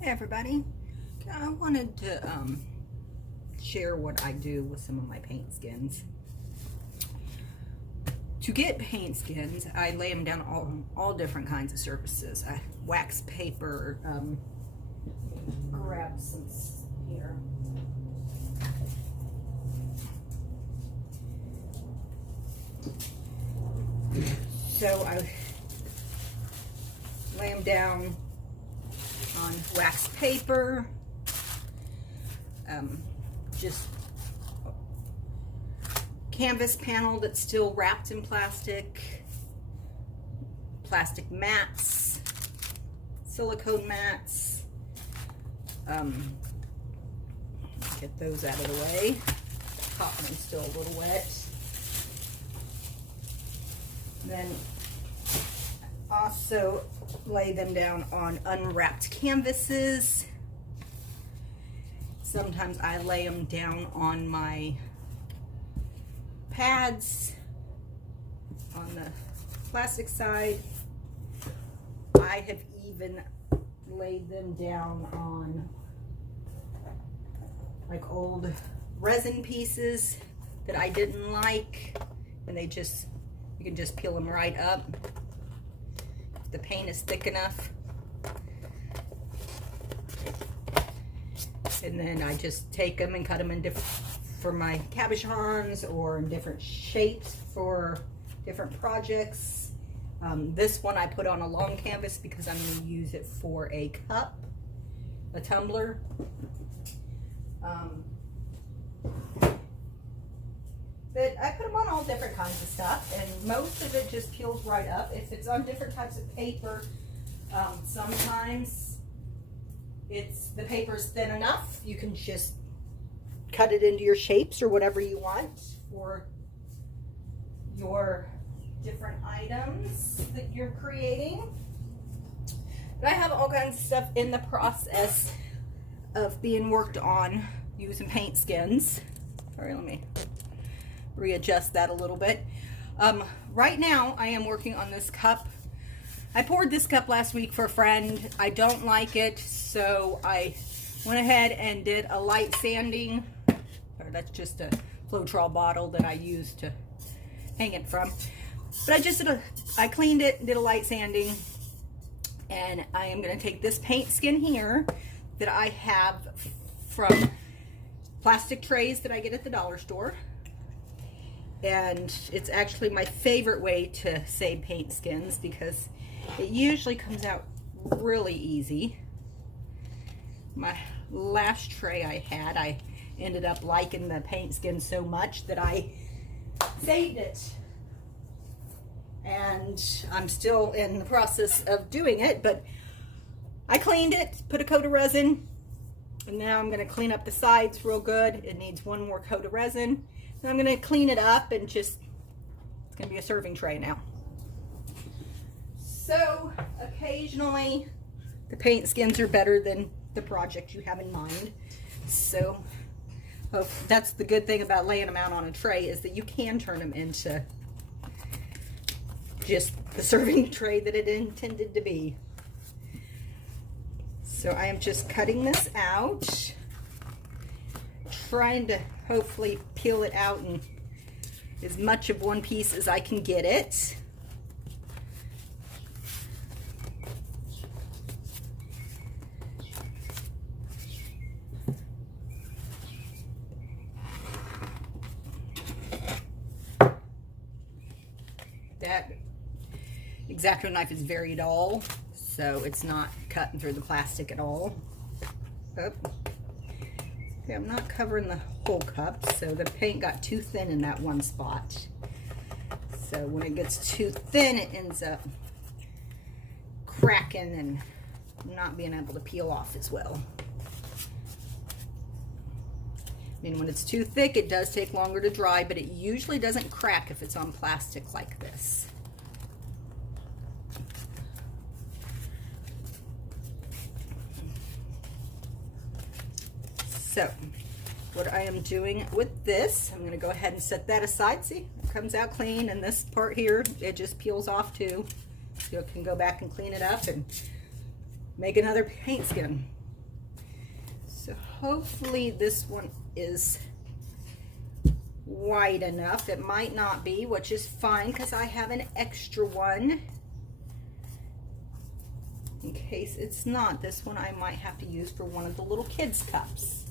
Hey everybody, I wanted to share what I do with some of my paint skins. To get paint skins, I lay them down on all different kinds of surfaces. I wax paper, grab some here. So I lay them down on wax paper, just canvas panel that's still wrapped in plastic mats, silicone mats. Get those out of the way. The top one's still a little wet. Then also lay them down on unwrapped canvases. Sometimes I lay them down on my pads on the plastic side. I have even laid them down on like old resin pieces that I didn't like, and you can just peel them right up. The paint is thick enough, and then I just take them and cut them in different for my cabochons, or in different shapes for different projects. This one I put on a long canvas because I'm going to use it for a cup, a tumbler. But I put them on all different kinds of stuff, and most of it just peels right up. If it's on different types of paper, sometimes the paper's thin enough, you can just cut it into your shapes or whatever you want for your different items that you're creating. But I have all kinds of stuff in the process of being worked on using paint skins. Sorry, let me readjust that a little bit. Right now I am working on this cup. I poured this cup last week for a friend. I don't like it, so I went ahead and did a light sanding. That's just a Floetrol bottle that I used to hang it from. But I cleaned it, did a light sanding, and I am going to take this paint skin here that I have from plastic trays that I get at the dollar store. And it's actually my favorite way to save paint skins because it usually comes out really easy. My last tray I had, I ended up liking the paint skin so much that I saved it. And I'm still in the process of doing it, but I cleaned it, put a coat of resin, and now I'm going to clean up the sides real good. It needs one more coat of resin. I'm going to clean it up and it's going to be a serving tray now. So occasionally the paint skins are better than the project you have in mind. So that's the good thing about laying them out on a tray, is that you can turn them into just the serving tray that it intended to be. So I am just cutting this out, trying to hopefully peel it out in as much of one piece as I can get it. That X-Acto knife is very dull, so it's not cutting through the plastic at all. Oh. Okay, I'm not covering the whole cup, so the paint got too thin in that one spot. So when it gets too thin, it ends up cracking and not being able to peel off as well. I mean, when it's too thick, it does take longer to dry, but it usually doesn't crack if it's on plastic like this. So what I am doing with this, I'm going to go ahead and set that aside. See, it comes out clean, and this part here, it just peels off too. So you can go back and clean it up and make another paint skin. So hopefully this one is wide enough. It might not be, which is fine because I have an extra one. In case it's not, this one I might have to use for one of the little kids' cups.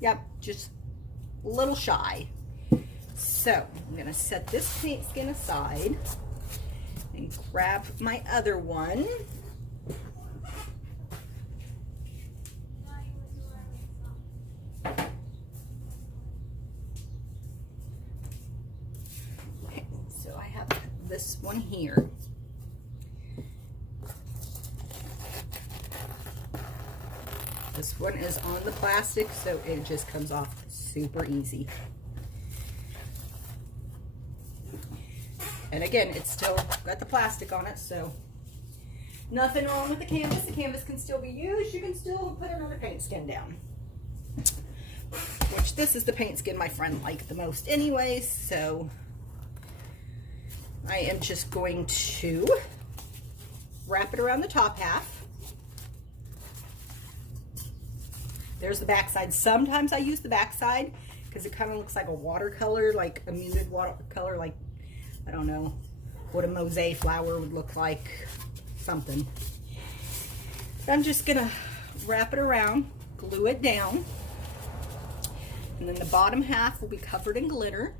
Yep, just a little shy. So I'm gonna set this paint skin aside and grab my other one. Okay, so I have this one here. This one is on the plastic, so it just comes off super easy. And again, it's still got the plastic on it, so nothing wrong with the canvas. The canvas can still be used. You can still put another paint skin down. Which this is the paint skin my friend liked the most anyway, so I am just going to wrap it around the top half. There's the back side. Sometimes I use the back side because it kind of looks like a watercolor, like a muted watercolor, like, I don't know what a mosaic flower would look like, something. But I'm just gonna wrap it around, glue it down, and then the bottom half will be covered in glitter,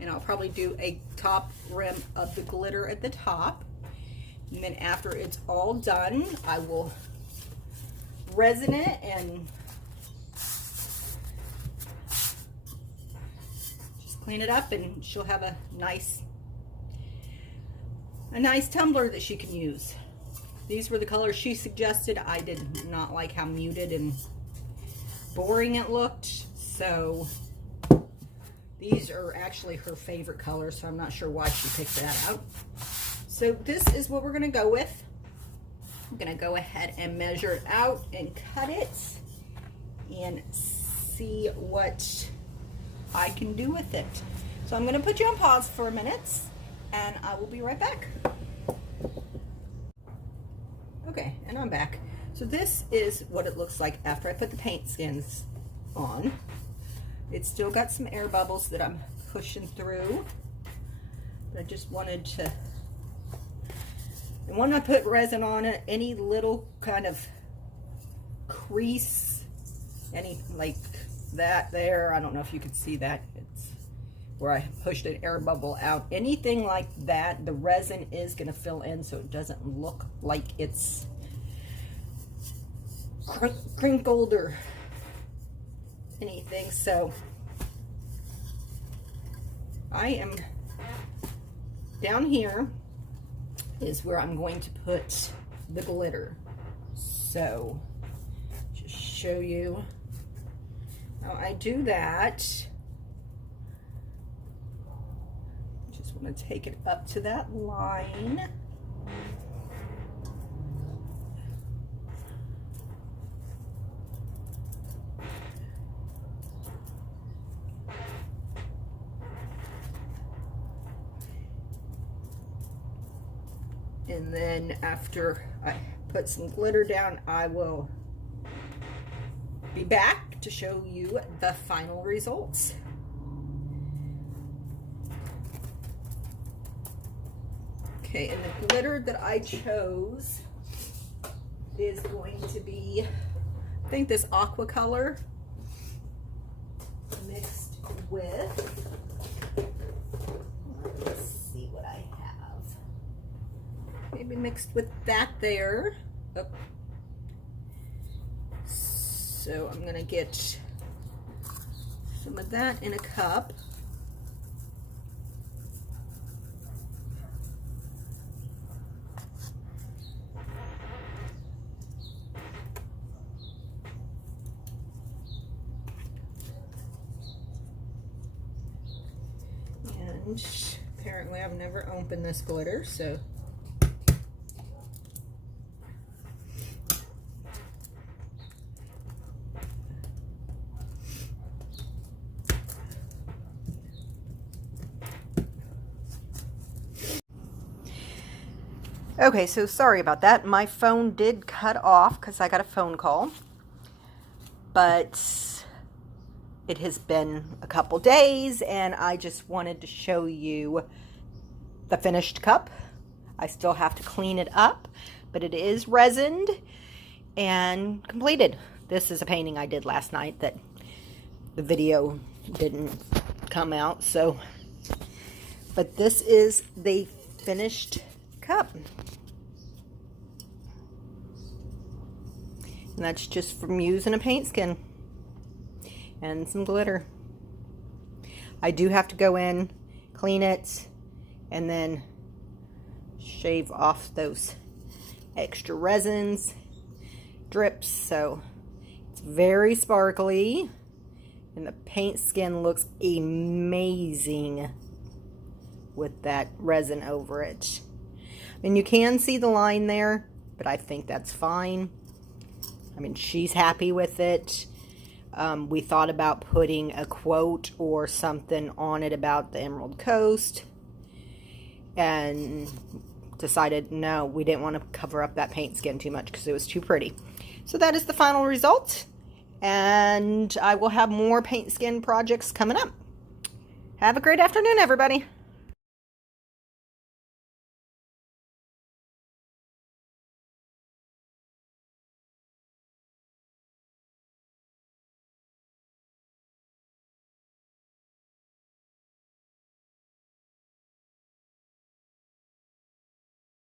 and I'll probably do a top rim of the glitter at the top. And then after it's all done, I will resin it and clean it up, and she'll have a nice tumbler that she can use. These were the colors she suggested. I did not like how muted and boring it looked, so these are actually her favorite colors, so I'm not sure why she picked that out. So this is what we're gonna go with. I'm gonna go ahead and measure it out and cut it and see what I can do with it. So I'm going to put you on pause for a minute and I will be right back. Okay, and I'm back. So this is what it looks like after I put the paint skins on. It's still got some air bubbles that I'm pushing through. But I just wanted to, and when I put resin on it, any little kind of crease, any like that there, I don't know if you can see that, it's where I pushed an air bubble out. Anything like that, the resin is going to fill in so it doesn't look like it's crinkled or anything. So I am down here is where I'm going to put the glitter. So just show you how I do that. Just want to take it up to that line. And then after I put some glitter down, I will be back to show you the final results. Okay, and the glitter that I chose is going to be, I think, this aqua color mixed with, let's see what I have. Maybe mixed with that there. Oh. So I'm gonna get some of that in a cup. And apparently I've never opened this glitter, so okay, so sorry about that. My phone did cut off because I got a phone call. but it has been a couple days and I just wanted to show you the finished cup. I still have to clean it up, but it is resined and completed. This is a painting I did last night that the video didn't come out, so, but this is the finished cup. And that's just from using a paint skin and some glitter. I do have to go in, clean it, and then shave off those extra resins, drips, so it's very sparkly. And the paint skin looks amazing with that resin over it. And you can see the line there, but I think that's fine. I mean, she's happy with it. We thought about putting a quote or something on it about the Emerald Coast, and decided no, we didn't want to cover up that paint skin too much because it was too pretty. So that is the final result. And I will have more paint skin projects coming up. Have a great afternoon, everybody.